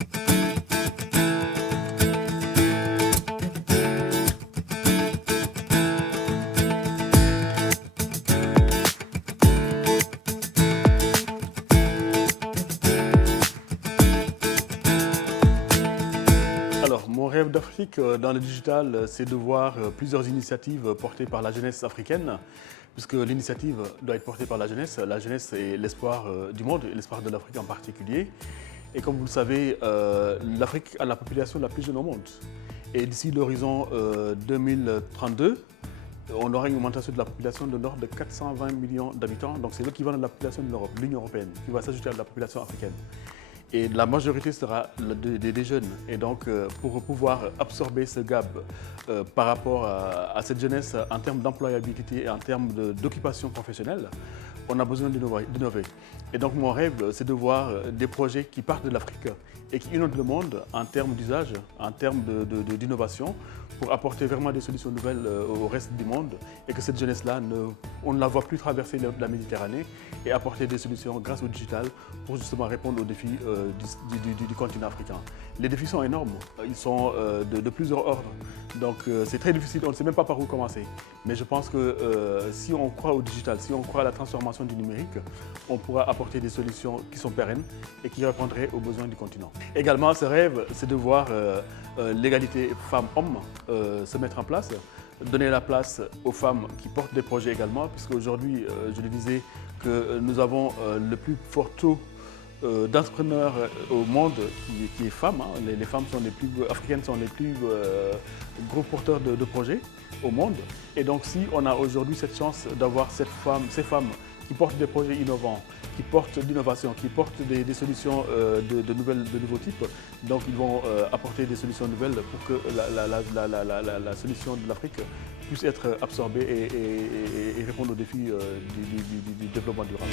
Alors, mon rêve d'Afrique dans le digital, c'est de voir plusieurs initiatives portées par la jeunesse africaine, puisque l'initiative doit être portée par la jeunesse. La jeunesse est l'espoir du monde, et l'espoir de l'Afrique en particulier. Et comme vous le savez, l'Afrique a la population la plus jeune au monde. Et d'ici l'horizon 2032, on aura une augmentation de la population de l'ordre de 420 millions d'habitants. Donc c'est l'équivalent de la population de l'Europe, l'Union européenne, qui va s'ajouter à la population africaine. Et la majorité sera des jeunes. Et donc, pour pouvoir absorber ce gap par rapport à cette jeunesse en termes d'employabilité et en termes d'occupation professionnelle, on a besoin d'innover. Et donc, mon rêve, c'est de voir des projets qui partent de l'Afrique et qui inondent le monde en termes d'usage, en termes d'innovation, pour apporter vraiment des solutions nouvelles au reste du monde et que cette jeunesse-là, on ne la voit plus traverser la Méditerranée et apporter des solutions grâce au digital pour justement répondre aux défis du continent africain. Les défis sont énormes, ils sont de plusieurs ordres, donc c'est très difficile, on ne sait même pas par où commencer. Mais je pense que si on croit au digital, si on croit à la transformation du numérique, on pourra apporter des solutions qui sont pérennes et qui répondraient aux besoins du continent. Également, ce rêve, c'est de voir l'égalité femmes-hommes se mettre en place, donner la place aux femmes qui portent des projets également, puisque aujourd'hui, je le disais, que nous avons le plus fort taux d'entrepreneurs au monde qui est femme. Hein. Les femmes africaines sont les plus gros porteurs de projets au monde. Et donc si on a aujourd'hui cette chance d'avoir ces femmes qui portent des projets innovants, qui portent l'innovation, qui portent des solutions de nouveaux types, donc ils vont apporter des solutions nouvelles pour que la solution de l'Afrique puisse être absorbée et répondre aux défis du développement durable.